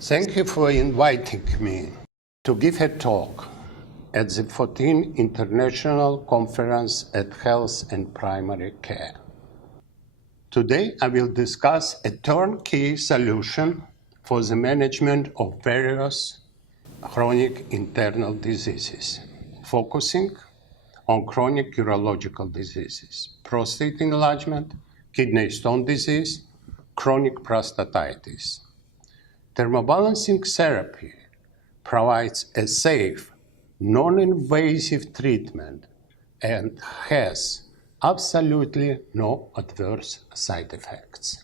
Thank you for inviting me to give a talk at the 14th International Conference at Health and Primary Care. Today, I will discuss a turnkey solution for the management of various chronic internal diseases, focusing on chronic urological diseases, prostate enlargement, kidney stone disease, chronic prostatitis. Thermobalancing therapy provides a safe, non-invasive treatment and has absolutely no adverse side effects.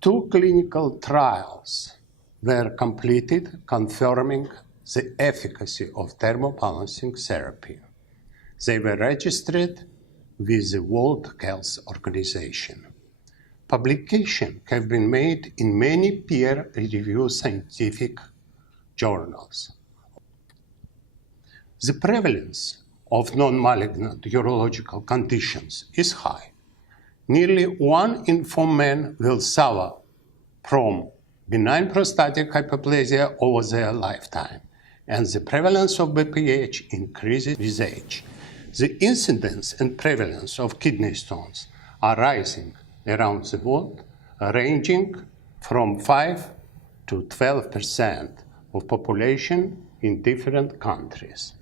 2 clinical trials were completed confirming the efficacy of thermobalancing therapy. They were registered with the World Health Organization. Publications have been made in many peer-reviewed scientific journals. The prevalence of non-malignant urological conditions is high. Nearly 1 in 4 men will suffer from benign prostatic hyperplasia over their lifetime, and the prevalence of BPH increases with age. The incidence and prevalence of kidney stones are rising around the world, ranging from 5 to 12% of population in different countries.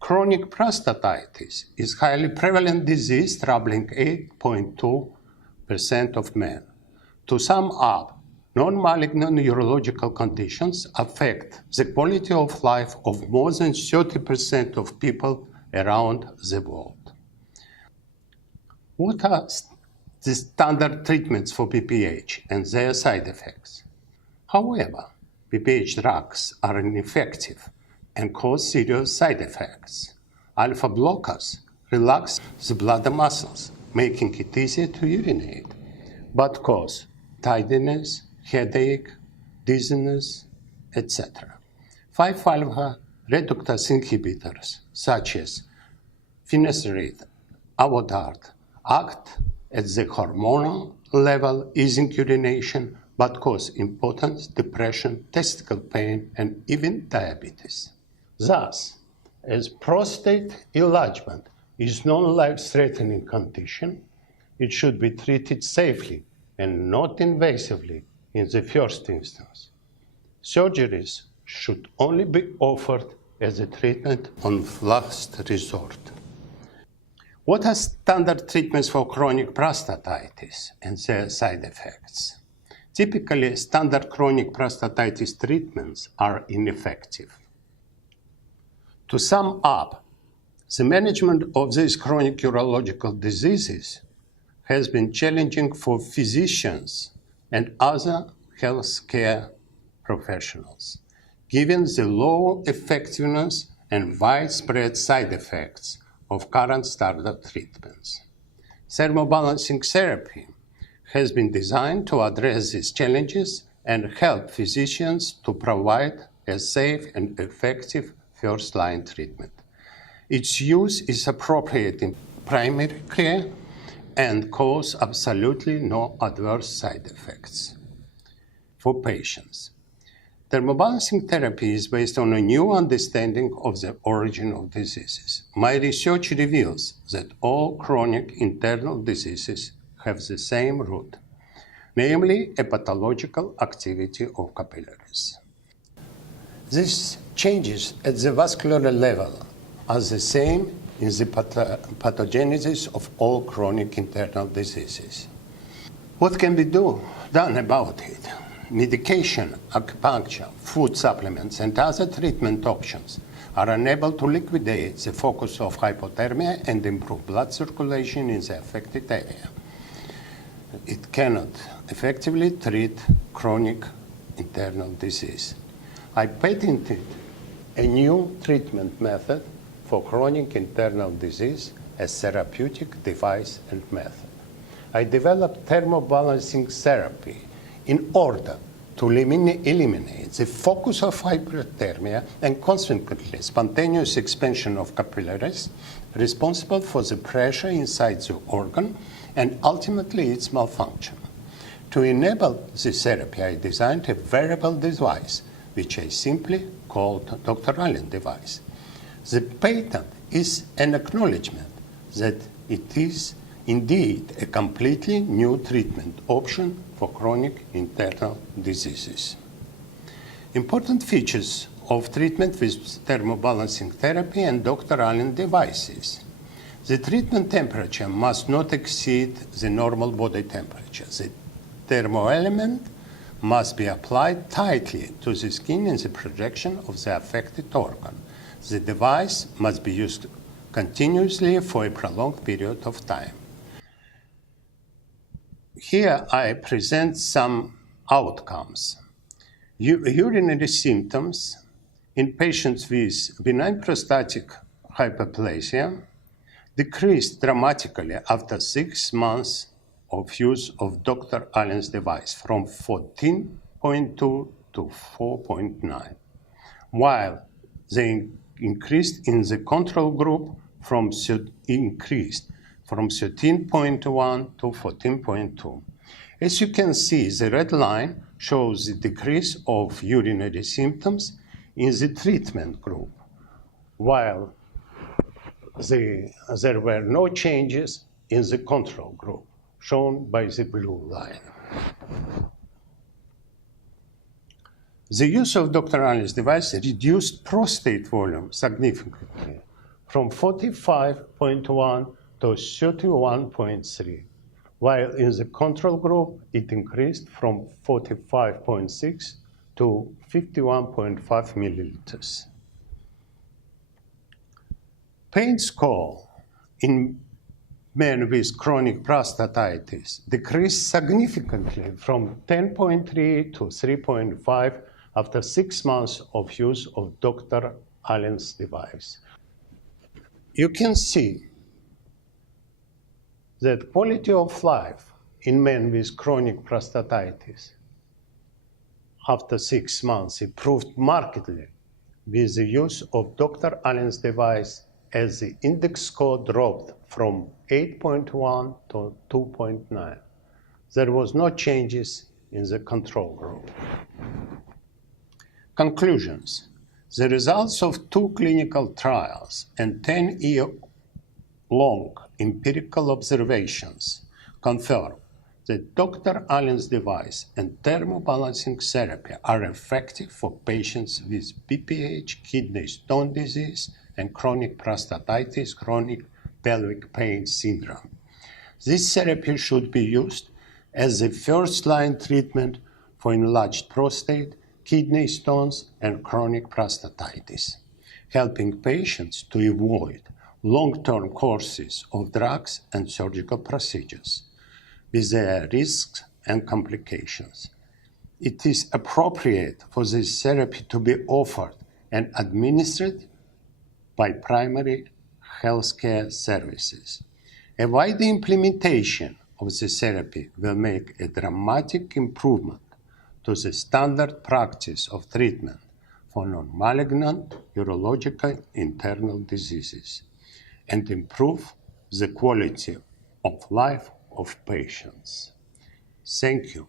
Chronic prostatitis is a highly prevalent disease troubling 8.2% of men. To sum up, non-malignant urological conditions affect the quality of life of more than 30% of people around the world. What are the standard treatments for BPH and their side effects? However, BPH drugs are ineffective and cause serious side effects. Alpha blockers relax the bladder muscles, making it easier to urinate, but cause tidiness, headache, dizziness, etc. 5-alpha reductase inhibitors, such as finasteride, avodart, act at the hormonal level, easing urination, but cause impotence, depression, testicle pain, and even diabetes. Thus, as prostate enlargement is non-life-threatening condition, it should be treated safely and not invasively in the first instance. Surgeries should only be offered as a treatment on last resort. What are standard treatments for chronic prostatitis and their side effects? Typically, standard chronic prostatitis treatments are ineffective. To sum up, the management of these chronic urological diseases has been challenging for physicians and other healthcare professionals, given the low effectiveness and widespread side effects of current standard treatments. Thermobalancing therapy has been designed to address these challenges and help physicians to provide a safe and effective first-line treatment. Its use is appropriate in primary care and causes absolutely no adverse side effects for patients. Thermobalancing therapy is based on a new understanding of the origin of diseases. My research reveals that all chronic internal diseases have the same root, namely a pathological activity of capillaries. These changes at the vascular level are the same in the pathogenesis of all chronic internal diseases. What can be done about it? Medication, acupuncture, food supplements, and other treatment options are unable to liquidate the focus of hypothermia and improve blood circulation in the affected area. It cannot effectively treat chronic internal disease. I patented a new treatment method for chronic internal disease as therapeutic device and method. I developed thermobalancing therapy in order to eliminate the focus of hyperthermia and consequently spontaneous expansion of capillaries responsible for the pressure inside the organ and ultimately its malfunction. To enable this therapy, I designed a wearable device, which I simply called Dr. Allen device. The patent is an acknowledgement that it is indeed a completely new treatment option for chronic internal diseases. Important features of treatment with thermobalancing therapy and Dr. Allen devices. The treatment temperature must not exceed the normal body temperature. The thermoelement must be applied tightly to the skin in the projection of the affected organ. The device must be used continuously for a prolonged period of time. Here I present some outcomes. Urinary symptoms in patients with benign prostatic hyperplasia decreased dramatically after 6 months of use of Dr. Allen's device from 14.2 to 4.9, while they increased in the control group from 13.1 to 14.2. As you can see, the red line shows the decrease of urinary symptoms in the treatment group, while there were no changes in the control group, shown by the blue line. The use of Dr. Allen's device reduced prostate volume significantly from 45.1 to 31.3, while in the control group it increased from 45.6 to 51.5 milliliters. Pain score in men with chronic prostatitis decreased significantly from 10.3 to 3.5 after 6 months of use of Dr. Allen's device. You can see that quality of life in men with chronic prostatitis after 6 months improved markedly with the use of Dr. Allen's device, as the index score dropped from 8.1 to 2.9. There was no changes in the control group. Conclusions. The results of 2 clinical trials and 10-year-long empirical observations confirm that Dr. Allen's device and thermobalancing therapy are effective for patients with BPH, kidney stone disease, and chronic prostatitis, chronic pelvic pain syndrome. This therapy should be used as a first-line treatment for enlarged prostate, kidney stones, and chronic prostatitis, helping patients to avoid long-term courses of drugs and surgical procedures with their risks and complications. It is appropriate for this therapy to be offered and administered by primary healthcare services. A wide implementation of the therapy will make a dramatic improvement to the standard practice of treatment for non-malignant urological internal diseases and improve the quality of life of patients. Thank you.